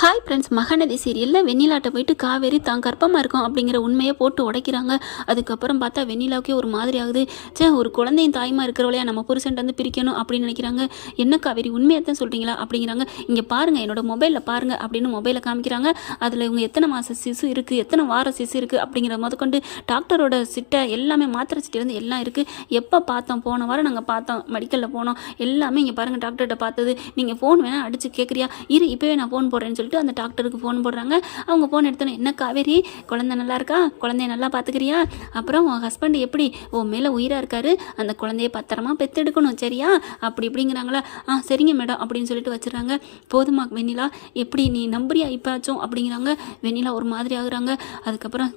Hi friends, Mahanadi சீரியலில் வெண்ணிலாட்ட போயிட்டு காவேரி தான் கர்ப்பமாக இருக்கும் அப்படிங்கிற உண்மையை போட்டு உடைக்கிறாங்க. அதுக்கப்புறம் பார்த்தா வெண்ணிலாவுக்கே ஒரு மாதிரி ஆகுது. ஒரு குழந்தையும் தாயுமா இருக்கிறவளையா நம்ம புருஷன்ட்டு வந்து பிரிக்கணும் அப்படின்னு நினைக்கிறாங்க. என்ன காவேரி, உண்மையாக தான் சொல்கிறீங்களா அப்படிங்கிறாங்க. இங்கே பாருங்கள், என்னோட மொபைலில் பாருங்கள் அப்படின்னு மொபைலை காமிக்கிறாங்க. அதில் இவங்க எத்தனை மாத சிசு இருக்குது, எத்தனை வார சிசு இருக்குது அப்படிங்கிற முதற்கொண்டு டாக்டரோட சிட்டை எல்லாமே, மாத்திரை சிட்டிலேருந்து எல்லாம் இருக்குது. எப்போ பார்த்தோம், போன வாரம் நாங்கள் பார்த்தோம், மெடிக்கலில் போனோம், எல்லாமே இங்கே பாருங்கள் டாக்டர்கிட்ட பார்த்தது. நீங்கள் ஃபோன் வேணால் அடித்து கேட்குறியா, இப்போவே நான் ஃபோன் போடுறேன்னு சொல்லிட்டு அந்த டாக்டருக்கு ஃபோன் போடுறாங்க. அவங்க ஃபோன் எடுத்தோன்னே, என்ன காவேரி, குழந்தை நல்லா இருக்கா, குழந்தைய நல்லா பார்த்துக்கிறியா, அப்புறம் உன் ஹஸ்பண்ட் எப்படி உன் மேலே உயிராக இருக்காரு, அந்த குழந்தைய பத்திரமா பெற்றெடுக்கணும் சரியா, அப்படி இப்படிங்கிறாங்களா. சரிங்க மேடம் அப்படின்னு சொல்லிட்டு வச்சுறாங்க. போதுமா வெண்ணிலா, எப்படி நீ நம்புறியா இப்போச்சும் அப்படிங்கிறாங்க. வெண்ணிலா ஒரு மாதிரி ஆகுறாங்க. அதுக்கப்புறம்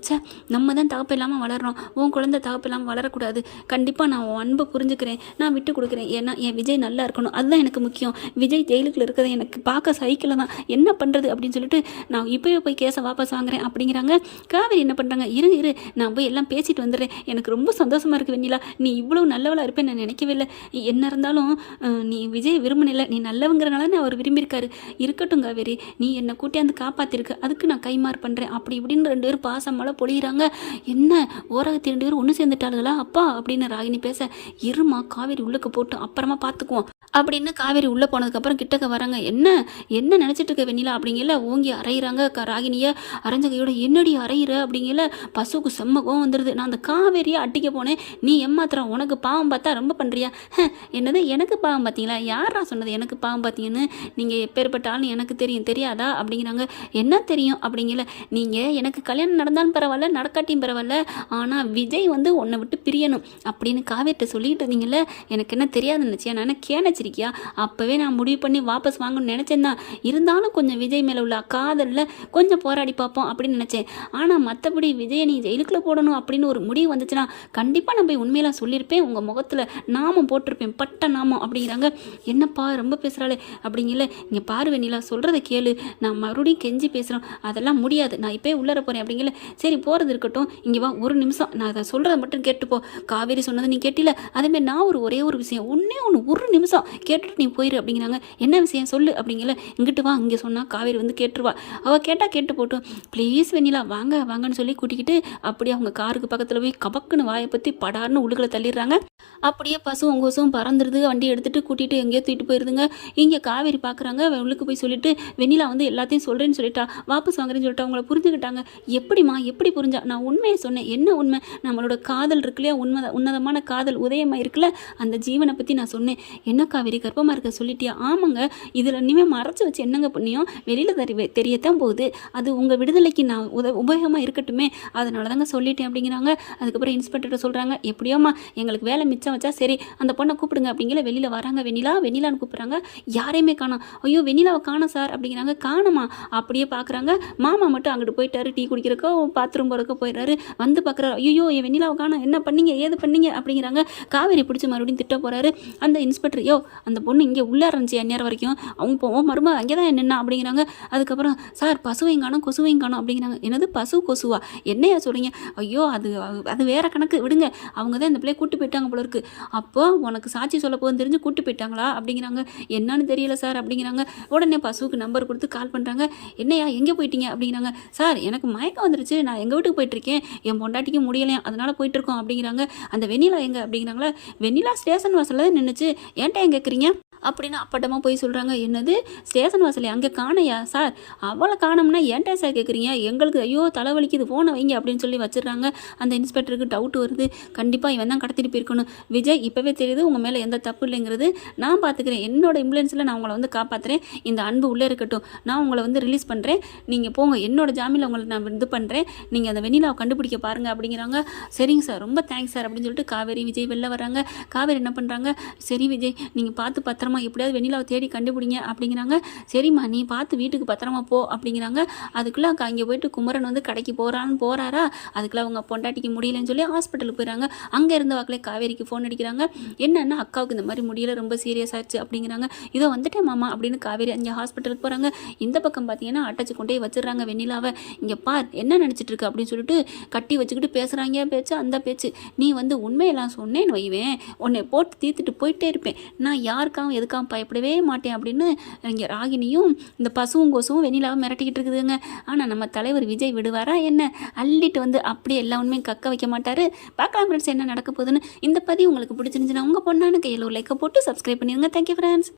நம்ம தான் தகப்பு இல்லாமல் வளர்றோம், உன் குழந்தை தகப்பு இல்லாமல் வளரக்கூடாது, கண்டிப்பாக நான் உன் அன்பை புரிஞ்சுக்கிறேன், நான் விட்டு கொடுக்குறேன், ஏன்னா என் விஜய் நல்லா இருக்கணும், அதுதான் எனக்கு முக்கியம், விஜய் ஜெயிலுக்குள்ள இருக்கிறத எனக்கு பார்க்க சைக்கிள் தான், என்ன பண்ணுறது அப்படின்னு சொல்லிட்டு நான் இப்போயே போய் கேஸை வாபஸ் வாங்குறேன் அப்படிங்கிறாங்க. காவேரி என்ன பண்ணுறாங்க, இரு நான் போய் எல்லாம் பேசிட்டு வந்துடுறேன், எனக்கு ரொம்ப சந்தோஷமாக இருக்குது வெண்ணிலா, நீ இவ்வளோ நல்லவளாக இருப்பேன் நான் நினைக்கவே இல்லை, என்ன இருந்தாலும் நீ விஜய் விரும்பினில்லை, நீ நல்லவங்கிறனால நான் அவர் விரும்பியிருக்காரு, இருக்கட்டும் காவேரி, நீ என்னை கூட்டியாந்து காப்பாற்றிருக்க, அதுக்கு நான் கைமாறு பண்ணுறேன் அப்படி இப்படின்னு 2 பேரும் பாசம் மழை பொழிகிறாங்க. என்ன ஓரகத்தி 2 பேரும் ஒன்று சேர்ந்துட்டாளுகளா அப்பா அப்படின்னு ராகினி பேச, இருமா காவேரி உள்ளுக்கு போட்டு அப்புறமா பார்த்துக்குவோம் அப்படின்னு காவேரி உள்ளே போனதுக்கப்புறம் கிட்டக்க வராங்க. என்ன நினச்சிட்டு இருக்க வெண்ணிலா அப்படிங்கல ஓங்கி அரைகிறாங்க. ராகினியை அரைஞ்ச கையோட, என்னடி அரைகிற அப்படிங்கல பசுவுக்கு செம்ம கோவம் வந்துடுது. நான் அந்த காவேரியை அட்டிக்க போனேன், நீ ஏமாத்திரம், உனக்கு பாவம் பார்த்தா ரொம்ப பண்ணுறியா, என்னது எனக்கு பாவம் பார்த்தீங்களா, யாரா சொன்னது எனக்கு பாவம் பார்த்தீங்கன்னு, நீங்கள் எப்பேற்பட்ட ஆள்னு எனக்கு தெரியாதா அப்படிங்கிறாங்க. என்ன தெரியும் அப்படிங்கல, நீங்கள் எனக்கு கல்யாணம் நடந்தாலும் பரவாயில்ல, நடக்காட்டியும் பரவாயில்ல, ஆனால் விஜய் வந்து உன்னை விட்டு பிரியணும் அப்படின்னு காவேரிட்ட சொல்லிட்டு இருந்தீங்கல்ல, எனக்கு என்ன தெரியாது நினச்சியா, நான் கேனச்சிருக்கியா, அப்போவே நான் முடிவு பண்ணி வாபஸ் வாங்கணும்னு நினச்சேன் தான், இருந்தாலும் கொஞ்சம் விஜய் மேலே உள்ள காதலில் கொஞ்சம் போராடி பார்ப்போம் அப்படின்னு நினச்சேன், ஆனால் மற்றபடி விஜயை நீ ஜெயிலுக்குள்ளே போடணும் அப்படின்னு ஒரு முடிவு வந்துச்சுன்னா கண்டிப்பாக நான் போய் உண்மையெல்லாம் சொல்லியிருப்பேன், உங்கள் முகத்தில் நாமம் போட்டிருப்பேன், பட்ட நாமம் அப்படிங்கிறாங்க. என்னப்பா ரொம்ப பேசுகிறாளே அப்படிங்கல, இங்கே பாரு வெண்ணிலா, சொல்கிறத கேளு, நான் மறுபடியும் கெஞ்சி பேசுகிறோம், அதெல்லாம் முடியாது, நான் இப்போ உள்ளர போகிறேன் அப்படிங்கல. சரி போகிறது இருக்கட்டும், இங்கே வா ஒரு நிமிஷம், நான் அதை சொல்கிறத மட்டும் கேட்டுப்போ, காவேரி சொன்னதை நீ கேட்டில, அதேமாதிரி நான் ஒரே ஒரு விஷயம் ஒன்று ஒரு நிமிஷம் கேட்டுட்டு நீ போயிரு அப்படிங்கிறாங்க. என்ன விஷயம் சொல்லு அப்படிங்கல. இங்கிட்டு வா, இங்கே சொன்னால் காவேரி வந்து கேட்டுருவா, அவள் கேட்டால் கேட்டு போட்டோம், ப்ளீஸ் வெண்ணிலா வாங்கன்னு சொல்லி கூட்டிக்கிட்டு அப்படியே அவங்க காருக்கு பக்கத்தில் போய் கபக்குன்னு வாயை பற்றி படார்னு உள்ளுகளை தள்ளிடுறாங்க. அப்படியே பசுவும் கொசுவும் பறந்துடுது. வண்டி எடுத்துகிட்டு கூட்டிகிட்டு எங்கேயோ தூக்கிட்டு போயிருதுங்க. இங்கே காவேரி பார்க்குறாங்க. உள்ளுக்கு போய் சொல்லிட்டு வெண்ணிலா வந்து எல்லாத்தையும் சொல்கிறேன்னு சொல்லிட்டா, வாபஸ் வாங்குறேன்னு சொல்லிட்டு அவங்கள புரிஞ்சுக்கிட்டாங்க. எப்படிம்மா எப்படி புரிஞ்சா, நான் உண்மையை சொன்னேன், என்ன உண்மை, நம்மளோட காதல் இருக்குல்லையா, உன்னதமான காதல் உதயமாக இருக்குல்ல, அந்த ஜீவனை பற்றி நான் சொன்னேன். என்ன காவேரி கர்ப்பமாக இருக்க சொல்லிட்டியா, ஆமாங்க, இதில் இனிமேல் மறைச்சி வச்சு என்னங்க பண்ணியும் வெளியில் தெரியத்தான் போகுது, அது உங்கள் விடுதலைக்கு நான் உபயோகமாக இருக்கட்டுமே, அதனால தாங்க சொல்லிட்டேன் அப்படிங்கிறாங்க. அதுக்கப்புறம் இன்ஸ்பெக்டர்கிட்ட சொல்கிறாங்க, எப்படியோம்மா எங்களுக்கு வேலை மிச்சம் வச்சா சரி, அந்த பொண்ணை கூப்பிடுங்க அப்படிங்கிற. வெளியில் வராங்க. வெண்ணிலான்னு கூப்பிட்றாங்க, யாரையுமே காணோம். ஐயோ வெண்ணிலாவை காணோம் சார் அப்படிங்கிறாங்க. காணுமா, அப்படியே பார்க்குறாங்க. மாமா மட்டும் அங்கிட்டு போயிட்டாரு, டீ குடிக்கிறக்கோ பாத்ரூம் போகிறக்கோ போயிடுறாரு. வந்து பார்க்குறாரு, ஐயோ என் வெண்ணிலாவை காணோம், என்ன பண்ணீங்க ஏது பண்ணீங்க அப்படிங்கிறாங்க. காவேரி பிடிச்சி மறுபடியும் திட்ட போகிறாரு. அந்த இன்ஸ்பெக்டர், அந்த பொண்ணு இங்கே உள்ளே இருந்துச்சு நேரம் வரைக்கும், அவங்க போவோம் மருமா அங்கே தான் என்னென்ன அப்படிங்கிறாங்க. அதுக்கப்புறம் சார் பசுவையும் காணும் கொசுவையும் காணும் அப்படிங்கிறாங்க. என்னது பசு கொசுவா, என்னையா சொல்கிறீங்க, ஐயோ அது வேற கணக்கு விடுங்க, அவங்க தான் இந்த பிள்ளையை கூட்டு போயிட்டாங்க போல இருக்கு, அப்போ உனக்கு சாட்சி சொல்ல போதும் தெரிஞ்சு கூட்டு போயிட்டாங்களா அப்படிங்கிறாங்க. என்னன்னு தெரியல சார் அப்படிங்கிறாங்க. உடனே பசுவுக்கு நம்பர் கொடுத்து கால் பண்ணுறாங்க. என்னையா எங்கே போயிட்டீங்க அப்படிங்கிறாங்க. சார் எனக்கு மயக்கம் வந்துருச்சு, நான் எங்கள் வீட்டுக்கு போயிட்டுருக்கேன், என் பொண்டாட்டிக்கு முடியலையா அதனால் போயிட்டுருக்கோம் அப்படிங்கிறாங்க. அந்த வெண்ணிலா எங்கே அப்படிங்கிறாங்களா. வெண்ணிலா ஸ்டேஷன் வாசலில் நின்றுச்சு, ஏன்ட்ட ஏன் கேட்குறீங்க அப்படின்னு அப்பட்டமாக போய் சொல்கிறாங்க. என்னது ஸ்டேஷன் வாசலே அங்கே காணையா சார், அவளை காணோம்னா ஏன்டா சார் கேட்குறீங்க, எங்களுக்கு ஐயோ தலைவலிக்குது ஃபோனை வைங்க அப்படின்னு சொல்லி வச்சிடுறாங்க. அந்த இன்ஸ்பெக்டருக்கு டவுட் வருது, கண்டிப்பாக இவன் தான் கடத்திட்டு போயிருக்கணும், விஜய் இப்போவே தெரியுது உங்கள் மேலே எந்த தப்பு இல்லைங்கிறது, நான் பார்த்துக்கிறேன், என்னோட இன்ஃப்ளூயன்ஸில் நான் உங்களை வந்து காப்பாற்றுறேன், இந்த அன்பு உள்ளே இருக்கட்டும், நான் உங்களை வந்து ரிலீஸ் பண்ணுறேன், நீங்கள் போங்க, என்னோட ஜாமீனில் உங்களை நான் இது பண்ணுறேன், நீங்கள் அந்த வெண்ணிலாவை கண்டுபிடிக்க பாருங்கள் அப்படிங்கிறாங்க. சரிங்க சார் ரொம்ப தேங்க்ஸ் சார் அப்படின்னு சொல்லிட்டு காவேரி விஜய் வெளில வராங்க. காவேரி என்ன பண்ணுறாங்க, சரி விஜய் நீங்கள் பார்த்து பத்திரமா எப்படியாவது வெண்ணிலாவை தேடி கண்டுபிடிங்க அப்படிங்கிறாங்க. சரிம்மா நீ பார்த்து வீட்டுக்கு பத்திரமா போ அப்படிங்கிறாங்க. அதுக்குள்ளே அங்கே போயிட்டு குமரன் வந்து கடைக்கு போகிறாரா, அதுக்குள்ளே அவங்க பொண்டாட்டிக்கு முடியலன்னு சொல்லி ஹாஸ்பிட்டலுக்கு போயிடறாங்க. அங்கே இருந்த வாக்கிலே காவேரிக்கு ஃபோன் அடிக்கிறாங்க. என்னன்னா அக்காவுக்கு இந்த மாதிரி முடியல, ரொம்ப சீரியஸ் ஆச்சு அப்படிங்கிறாங்க. இதோ வந்துட்டேன் மாமா அப்படின்னு காவேரி அங்கே ஹாஸ்பிட்டலுக்கு போகிறாங்க. இந்த பக்கம் பார்த்தீங்கன்னா அட்டச்சு கொண்டே வச்சிடுறாங்க வெண்ணிலாவை. இங்கே பார் என்ன நினச்சிட்டு இருக்கு அப்படின்னு சொல்லிட்டு கட்டி வச்சுக்கிட்டு பேசுகிறாங்க. பேச்சு அந்த பேச்சு, நீ வந்து உண்மையெல்லாம் சொன்னேன்னு வைவேன், உன்னை போட்டு தீர்த்துட்டு போயிட்டே இருப்பேன், நான் யாருக்காகவும் எதுக்காக பயப்படவே மாட்டேன் அப்படின்னு இங்கே ராகினியும் இந்த பசுவும் கோசுவும் வெண்ணிலாவை மிரட்டிக்கிட்டு இருக்குதுங்க. ஆனால் நம்ம தலைவர் விஜய் விடுவாரா என்ன? அள்ளிட்டு வந்து அப்படியே எல்லா உண்மையும் கக்க வைக்க மாட்டார். பார்க்கலாம் ஃப்ரெண்ட்ஸ் என்ன நடக்க போகுதுன்னு. இந்த பதிவு உங்களுக்கு பிடிச்சிருந்துச்சுன்னா உங்கள் பொண்ணான கையில் ஒரு லைக்கை போட்டு சப்ஸ்கிரைப் பண்ணிடுங்க. Thank you friends.